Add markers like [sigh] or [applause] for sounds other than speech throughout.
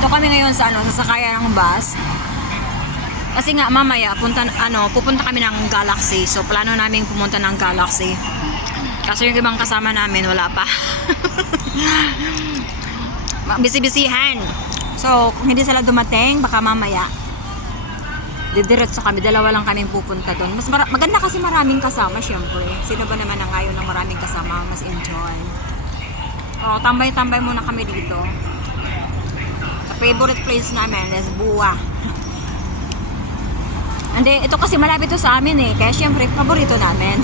Dito kami ngayon sa ano, sasakayan ng bus. Kasi nga mamaya punta ano, pupunta kami ng Galaxy. So plano namin pumunta ng Galaxy. Kasi yung ibang kasama namin wala pa. [laughs] Bisi-bisihan. So, kung hindi sila dumating, baka mamaya didiretso kami, dalawa lang kaming pupunta doon. Mas maganda kasi maraming kasama, syempre. Sino ba naman ang ayaw ng maraming kasama, mas enjoy. Oh, tambay-tambay muna kami dito. Favorite place namin is Buwa. [laughs] Hindi, ito kasi malapit to sa amin eh. Kaya syempre, paborito namin.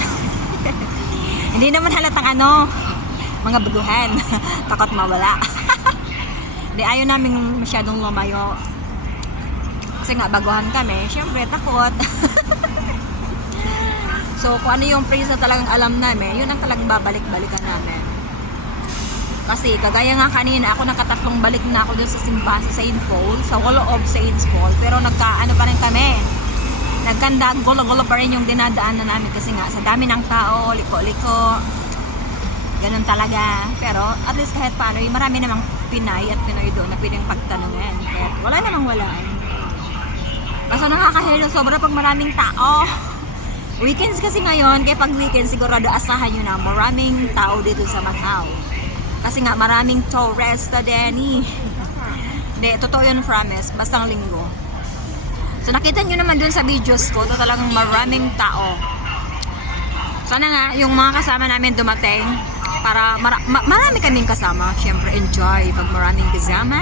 [laughs] Hindi naman halatang ano, mga baguhan. [laughs] Takot mawala. Hindi, ayaw namin masyadong lumayo. Kasi nga, baguhan kami. Syempre, takot. so, kung ano yung place na talagang alam namin, yun ang talagang babalik-balikan namin. Kasi, kagaya nga kanina, ako nakatatlong balik na ako dun sa simbahan sa St. Paul, sa Wall of St. Paul. Pero nagkaano pa rin kami. Nagkanda, gulo-gulo pa rin yung dinadaanan namin kasi nga, sa dami ng tao, liko-liko. Ganun talaga. Pero, at least kahit paano, yung marami namang Pinay at Pinoy doon na pwedeng pagtanungan. Kaya wala namang wala. Kaso nakakahilo sobra pag maraming tao. Weekends kasi ngayon, kaya pag weekend sigurado asahan nyo na maraming tao dito sa Macau. Kasi nga maraming tourista din eh. Hindi, totoo yun promise, bastang linggo. So nakita nyo naman dun sa videos ko, to talagang maraming tao. Sana nga, yung mga kasama namin dumating, para mara- ma- marami kaming kasama. Siyempre, enjoy pag maraming kasama.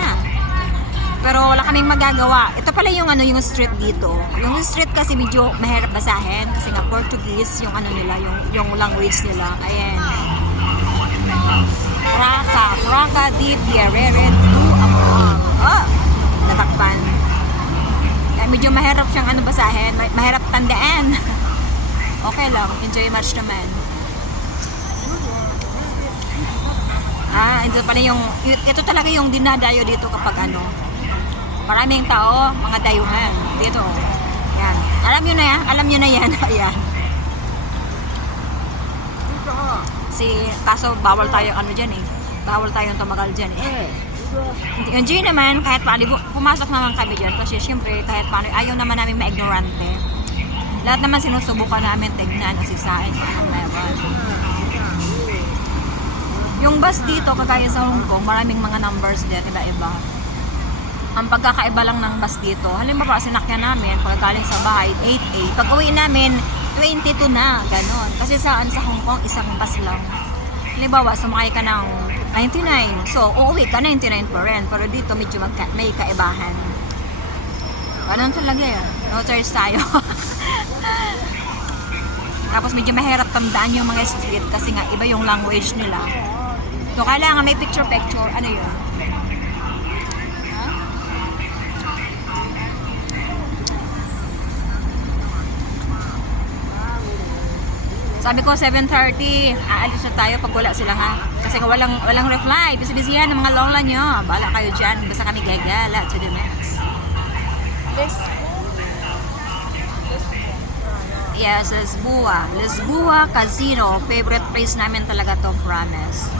Pero wala kaming magagawa. Ito pala yung ano yung street dito. Yung street kasi medyo mahirap basahin kasi nga Portuguese yung ano nila, yung yung language nila. Ayan. Raka, Raka di Pierre tu Among. Oh, natakpan. Kaya medyo mahirap siyang ano basahin, ma- mahirap tandaan. [laughs] okay lang, enjoy much naman. Ah, ito pala yung, ito talaga yung dinadayo dito kapag ano, maraming tao, mga dayuhan. Dito. Yan. Alam nyo na yan? Alam nyo na yan. [laughs] Ayan. Si, kaso bawal tayo ano dyan eh. Bawal tayong tumagal dyan eh. Enjoy naman, kahit paano, pumasok naman kami dyan. Kasi syempre, kahit paano, ayaw naman namin ma-ignorante. Lahat naman sinusubukan namin tignan, asisain kung anong meron. Yung bus dito, kagaya sa Hong Kong, maraming mga numbers din, iba-iba. Ang pagkakaiba lang ng bus dito, halimbawa sinakyan namin, pag galing sa bahay, 8A. Pag uwi namin, 22 na, ganon. Kasi saan sa Hong Kong, isang bus lang. Halimbawa, sumakay ka ng 99. So, uuwi ka 99 pa rin. Pero dito, medyo magka, may kaibahan. Ganon talaga eh. No choice tayo. [laughs] Tapos medyo mahirap tandaan yung mga street kasi nga iba yung language nila. So, kailangan may picture-picture. Ano yun? Sabi ko 7.30, aalis na tayo pag wala sila nga. Kasi nga walang, walang reply. Busy-busy ng mga lola nyo. Bala kayo dyan. Basta kami gagala to the max. Yes, Lisboa. Lisboa Casino. Favorite place namin talaga to, promise.